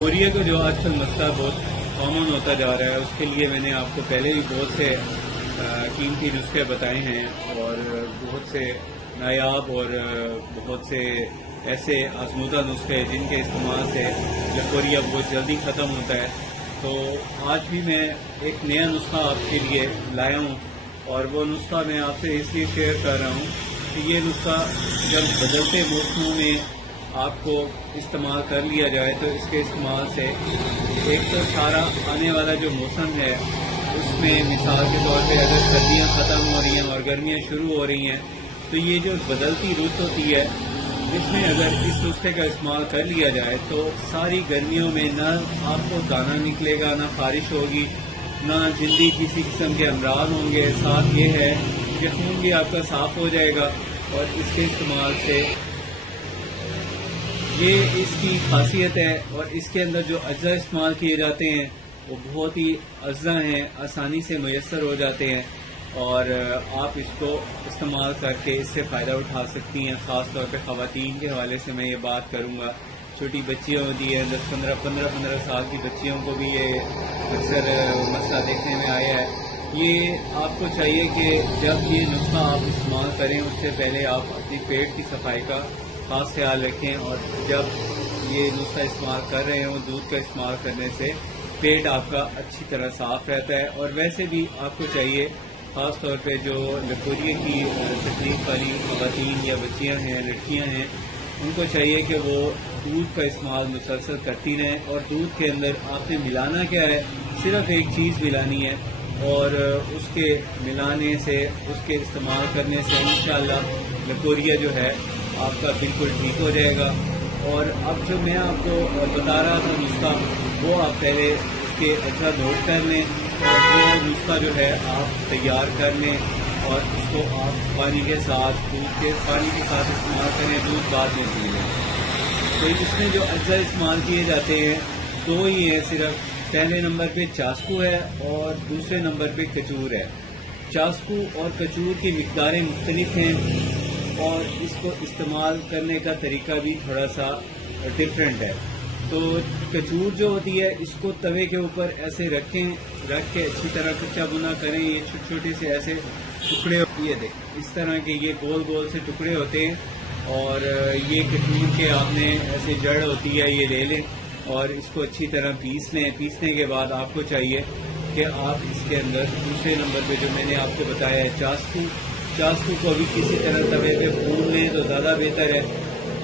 Korea का जो आजकल मसला बहुत कॉमन होता जा रहा है, उसके लिए मैंने आपको पहले भी बहुत से कीमती नुस्खे बताए हैं और बहुत से नायाब और बहुत से ऐसे आजमूदा नुस्खे जिनके इस्तेमाल से लकोरिया बहुत जल्दी ख़त्म होता है। तो आज भी मैं एक नया नुस्खा आपके लिए लाया हूँ और वो नुस्खा मैं आपसे इसलिए शेयर कर रहा हूँ कि ये नुस्खा जब बदलते मौसमों में आपको इस्तेमाल कर लिया जाए तो इसके इस्तेमाल से एक तो सारा आने वाला जो मौसम है उसमें मिसाल के तौर पे अगर सर्दियाँ ख़त्म हो रही हैं और गर्मियाँ शुरू हो रही हैं तो ये जो बदलती रुत होती है इसमें अगर इस नुस्खे का इस्तेमाल कर लिया जाए तो सारी गर्मियों में ना आपको दाना निकलेगा, ना खारिश होगी, ना जल्दी किसी किस्म के अमराज होंगे। साथ ये है कि खून भी आपका साफ़ हो जाएगा और इसके इस्तेमाल से ये इसकी खासियत है। और इसके अंदर जो अज्जा इस्तेमाल किए जाते हैं वो बहुत ही अज्जा हैं, आसानी से मुयस्सर हो जाते हैं और आप इसको इस्तेमाल करके इससे फ़ायदा उठा सकती हैं। ख़ास तौर पे ख़वातीन के हवाले से मैं ये बात करूँगा। छोटी बच्चियाँ होती हैं, 10-15 साल की बच्चियों को भी ये अक्सर मसला देखने में आया है। ये आपको चाहिए कि जब ये नुस्खा आप इस्तेमाल करें उससे पहले आप अपनी पेट की सफाई का खास ख्याल रखें और जब ये नुस्खा इस्तेमाल कर रहे हों दूध का इस्तेमाल करने से पेट आपका अच्छी तरह साफ़ रहता है। और वैसे भी आपको चाहिए ख़ास तौर पे जो लकोरिया की तकलीफ वाली ख़वातीन या बच्चियां हैं, लड़कियां हैं, उनको चाहिए कि वो दूध का इस्तेमाल मुसलसल करती रहें। और दूध के अंदर आपने मिलाना क्या है, सिर्फ एक चीज़ मिलानी है और उसके मिलाने से, उसके इस्तेमाल करने से इंशाअल्लाह लकोरिया जो है आपका बिल्कुल ठीक हो जाएगा। और अब जो मैं आपको बता रहा था नुस्खा, वो आप पहले इसके अच्छा नोट कर लें और वो नुस्खा जो है आप तैयार कर लें और इसको आप पानी के साथ, पानी के साथ इस्तेमाल करें, दूध बाद में पी लें। तो इसमें जो अज्जा इस्तेमाल किए जाते हैं दो ही हैं सिर्फ। पहले नंबर पे चास्कू है और दूसरे नंबर पे कचूर है। चास्कू और कचूर की मिक़दारें मुख्तलिफ हैं और इसको इस्तेमाल करने का तरीका भी थोड़ा सा डिफरेंट है। तो कचूर जो होती है इसको तवे के ऊपर ऐसे रख के अच्छी तरह कच्चा बुना करें। ये छोटे छोटे से ऐसे टुकड़े, ये देखें इस तरह के ये गोल गोल से टुकड़े होते हैं और ये कचूर के आपने ऐसे जड़ होती है ये ले लें और इसको अच्छी तरह पीस लें। पीसने के बाद आपको चाहिए कि आप इसके अंदर दूसरे नंबर पे जो मैंने आपको बताया है चास्कू को भी किसी तरह तवे पे भून लें तो ज़्यादा बेहतर है।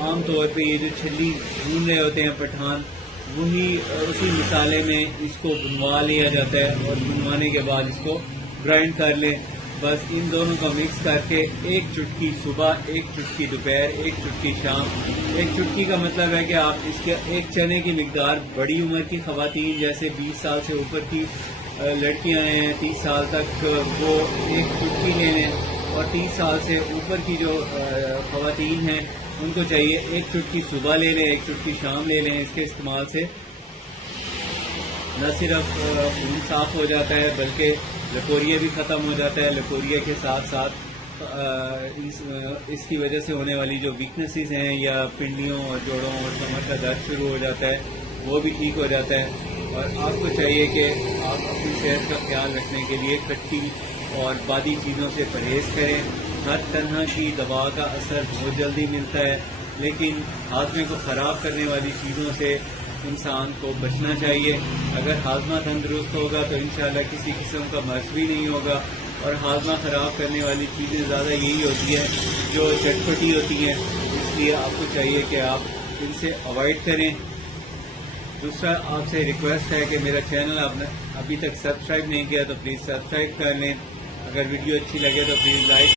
आम तौर पे ये जो छल्ली भून रहे होते हैं पठान, वही उसी मसाले में इसको भुनवा लिया जाता है और भुनवाने के बाद इसको ग्राइंड कर लें। बस इन दोनों को मिक्स करके एक चुटकी सुबह, एक चुटकी दोपहर, एक चुटकी शाम। एक चुटकी का मतलब है कि आप इसके एक चने की मिकदार, बड़ी उम्र की ख़वातीन जैसे 20 साल से ऊपर की लड़कियां हैं 30 साल तक, वो एक चुटकी ले लें और 30 साल से ऊपर की जो ख़वातीन हैं उनको चाहिए एक चुटकी सुबह ले लें, एक चुटकी शाम ले लें। इसके इस्तेमाल से न सिर्फ खून साफ़ हो जाता है बल्कि लकोरिया भी ख़त्म हो जाता है। लकोरिया के साथ साथ इसकी वजह से होने वाली जो वीकनेसेस हैं या पिंडियों और जोड़ों और कमर का दर्द शुरू हो जाता है वो भी ठीक हो जाता है। और आपको चाहिए कि आप अपनी सेहत का ख्याल रखने के लिए खट्टी और बादी चीज़ों से परहेज़ करें। हर तरह की दवा का असर बहुत जल्दी मिलता है लेकिन हाजमे को ख़राब करने वाली चीज़ों से इंसान को बचना चाहिए। अगर हाजमा तंदुरुस्त होगा तो इंशाअल्लाह किसी किस्म का मर्ज भी नहीं होगा। और हाजमा ख़राब करने वाली चीज़ें ज़्यादा यही होती हैं जो चटपटी होती हैं, इसलिए आपको चाहिए कि आप इनसे अवॉइड करें। दूसरा आपसे रिक्वेस्ट है कि मेरा चैनल आपने अभी तक सब्सक्राइब नहीं किया तो प्लीज़ सब्सक्राइब कर लें। अगर वीडियो अच्छी लगे तो प्लीज़ लाइक